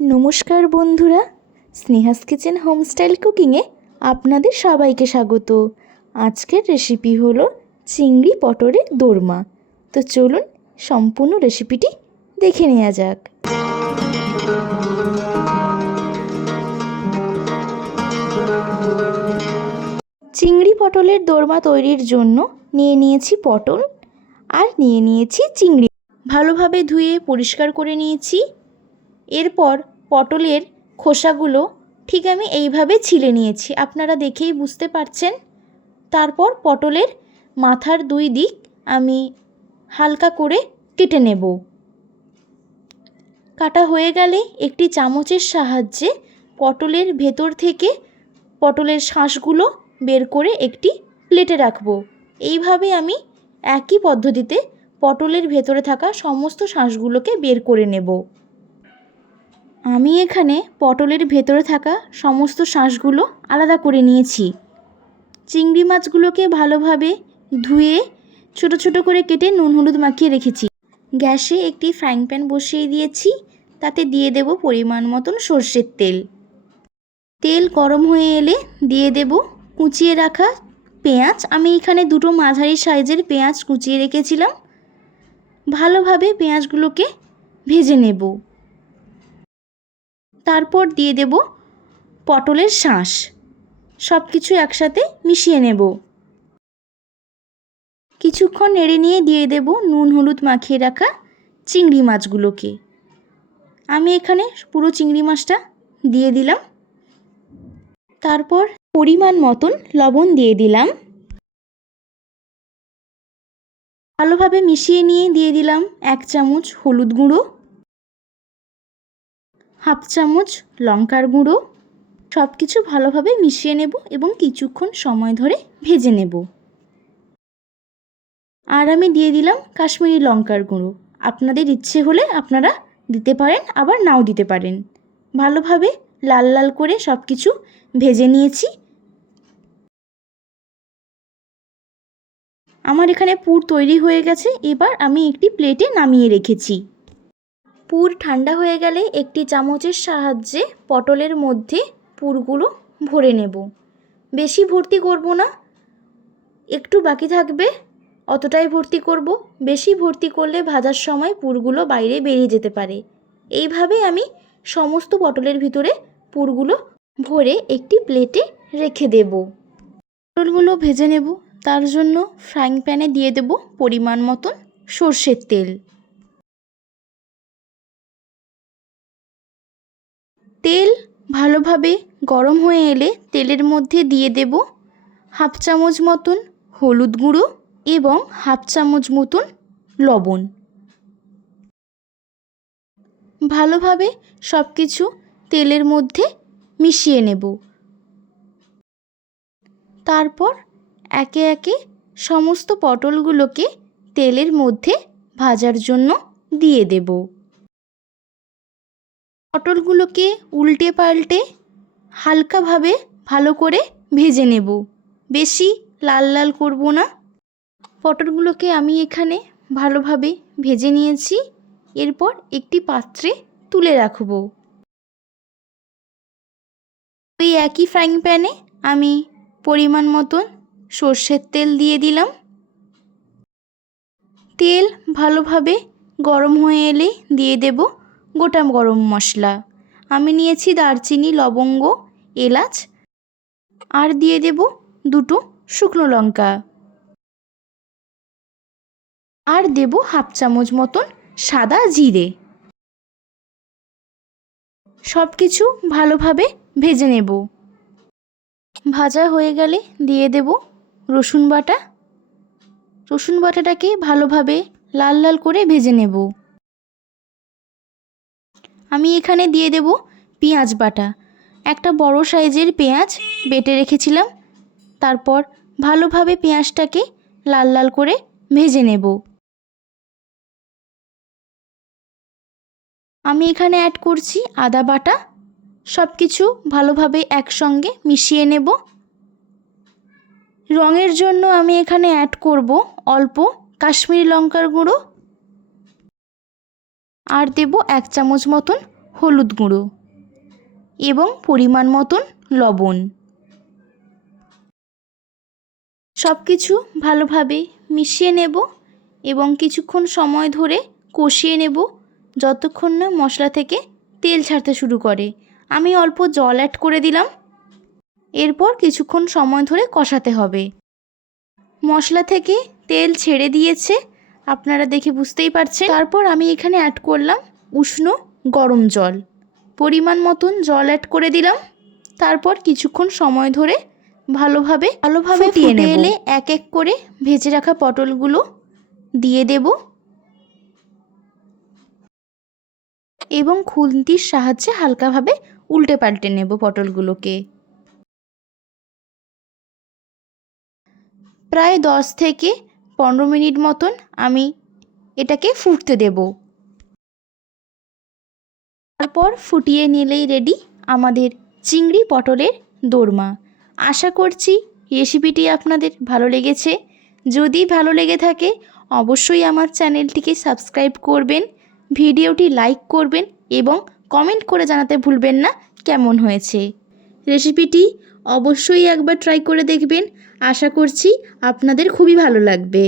নমস্কার বন্ধুরা, স্নেহাস kitchen home style কুকিংয়ে আপনাদের সবাইকে স্বাগত। আজকের রেসিপি হলো চিংড়ি পটলের দোরমা। তো চলুন সম্পূর্ণ রেসিপিটি দেখে নেওয়া যাক। চিংড়ি পটলের দোরমা তৈরির জন্য নিয়েছি পটল আর নিয়েছি চিংড়ি। ভালোভাবে ধুয়ে পরিষ্কার করে নিয়েছি। এরপর পটলের খোসাগুলো ঠিক আমি এইভাবে ছিলে নিয়েছি, আপনারা দেখেই বুঝতে পারছেন। তারপর পটলের মাথার দুই দিক আমি হালকা করে কেটে নেব। কাটা হয়ে গেলে একটি চামচের সাহায্যে পটলের ভেতর থেকে পটলের শাঁসগুলো বের করে একটি প্লেটে রাখব। এইভাবে আমি একই পদ্ধতিতে পটলের ভেতরে থাকা সমস্ত শাঁসগুলোকে বের করে নেব। আমি এখানে পটলের ভেতরে থাকা সমস্ত শাঁসগুলো আলাদা করে নিয়েছি। চিংড়ি মাছগুলোকে ভালোভাবে ধুয়ে ছোট ছোট করে কেটে নুন হলুদ মাখিয়ে রেখেছি। গ্যাসে একটি ফ্রাইং প্যান বসিয়ে দিয়েছি, তাতে দিয়ে দেব পরিমাণ মতন সর্ষের তেল। তেল গরম হয়ে এলে দিয়ে দেব কুচিয়ে রাখা পেঁয়াজ। আমি এখানে দুটো মাঝারি সাইজের পেঁয়াজ কুচিয়ে রেখেছিলাম। ভালোভাবে পেঁয়াজগুলোকে ভেজে নেব। তারপর দিয়ে দেব পটলের শাঁস। সব কিছু একসাথে মিশিয়ে নেব। কিছুক্ষণ নেড়ে নিয়ে দিয়ে দেব নুন হলুদ মাখিয়ে রাখা চিংড়ি মাছগুলোকে। আমি এখানে পুরো চিংড়ি মাছটা দিয়ে দিলাম। তারপর পরিমাণ মতন লবণ দিয়ে দিলাম। ভালোভাবে মিশিয়ে নিয়ে দিয়ে দিলাম 1 চামচ হলুদ গুঁড়ো, 1/2 চামচ লঙ্কার গুঁড়ো। সব কিছু ভালোভাবে মিশিয়ে নেব এবং কিছুক্ষণ সময় ধরে ভেজে নেব। আর আমি দিয়ে দিলাম কাশ্মীরি লঙ্কার গুঁড়ো। আপনাদের ইচ্ছে হলে আপনারা দিতে পারেন, আবার নাও দিতে পারেন। ভালোভাবে লাল লাল করে সব কিছু ভেজে নিয়েছি। আমার এখানে পুর তৈরি হয়ে গেছে। এবার আমি একটি প্লেটে নামিয়ে রেখেছি। পুর ঠান্ডা হয়ে গেলে একটি চামচের সাহায্যে পটলের মধ্যে পুরগুলো ভরে নেব। বেশি ভর্তি করব না, একটু বাকি থাকবে, অতটাই ভর্তি করব। বেশি ভর্তি করলে ভাজার সময় পুরগুলো বাইরে বেরিয়ে যেতে পারে। এইভাবে আমি সমস্ত পটলের ভিতরে পুরগুলো ভরে একটি প্লেটে রেখে দেব। পটলগুলো ভেজে নেব। তার জন্য ফ্রাইং প্যানে দিয়ে দেব পরিমাণ মতন সর্ষের তেল। তেল ভালোভাবে গরম হয়ে এলে তেলের মধ্যে দিয়ে দেব 1/2 চামচ মতন হলুদ গুঁড়ো এবং 1/2 চামচ মতন লবণ। ভালোভাবে সব কিছু তেলের মধ্যে মিশিয়ে নেব। তারপর একে একে সমস্ত পটলগুলোকে তেলের মধ্যে ভাজার জন্য দিয়ে দেব। পটলগুলোকে উল্টে পাল্টে হালকাভাবে ভালো করে ভেজে নেব। বেশি লাল লাল করব না। পটলগুলোকে আমি এখানে ভালোভাবে ভেজে নিয়েছি। এরপর একটি পাত্রে তুলে রাখব। ওই একই ফ্রাইং প্যানে আমি পরিমাণ মতন সর্ষের তেল দিয়ে দিলাম। তেল ভালোভাবে গরম হয়ে এলে দিয়ে দেব গোটা গরম মশলা। আমি নিয়েছি দারচিনি, লবঙ্গ, এলাচ, আর দিয়ে দেব 2টো শুকনো লঙ্কা, আর দেব 1/2 চামচ মতন সাদা জিরে। সব কিছু ভালোভাবে ভেজে নেব। ভাজা হয়ে গেলে দিয়ে দেব রসুন বাটা। রসুন বাটাটাকে ভালোভাবে লাল লাল করে ভেজে নেব। আমি এখানে দিয়ে দেব পেঁয়াজ বাটা। একটা বড় সাইজের পেঁয়াজ বেটে রেখেছিলাম। তারপর ভালোভাবে পেঁয়াজটাকে লাল লাল করে ভেজে নেব। আমি এখানে অ্যাড করছি আদা বাটা। সব কিছু ভালোভাবে একসঙ্গে মিশিয়ে নেব। রঙের জন্য আমি এখানে অ্যাড করব অল্প কাশ্মীরি লঙ্কার গুঁড়ো, আর দেব 1 চামচ মতন হলুদ গুঁড়ো এবং পরিমাণ মতন লবণ। সব কিছু ভালোভাবে মিশিয়ে নেব এবং কিছুক্ষণ সময় ধরে কষিয়ে নেব যতক্ষণ না মশলা থেকে তেল ছাড়তে শুরু করে। আমি অল্প জল অ্যাড করে দিলাম। এরপর কিছুক্ষণ সময় ধরে কষাতে হবে। মশলা থেকে তেল ছেড়ে দিয়েছে, আপনারা দেখে বুঝতেই পারছেন। তারপর আমি এখানে অ্যাড করলাম উষ্ণ গরম জল। পরিমাণ মতন জল অ্যাড করে দিলাম। তারপর কিছুক্ষণ সময় ধরে ভালোভাবে ফুটিয়ে এলে এক এক করে ভেজে রাখা পটলগুলো দিয়ে দেব এবং খুন্তির সাহায্যে হালকাভাবে উল্টে পাল্টে নেব পটলগুলোকে। প্রায় 10 থেকে 15 মিনিট মতন আমি এটাকে ফুটতে দেব। তারপর ফুটিয়ে নিলেই রেডি আমাদের চিংড়ি পটলের দোরমা। আশা করছি রেসিপিটি আপনাদের ভালো লেগেছে। যদি ভালো লেগে থাকে অবশ্যই আমার চ্যানেলটিকে সাবস্ক্রাইব করবেন, ভিডিওটি লাইক করবেন এবং কমেন্ট করে জানাতে ভুলবেন না কেমন হয়েছে। রেসিপিটি অবশ্যই একবার ট্রাই করে দেখবেন। আশা করছি আপনাদের খুবই ভালো লাগবে।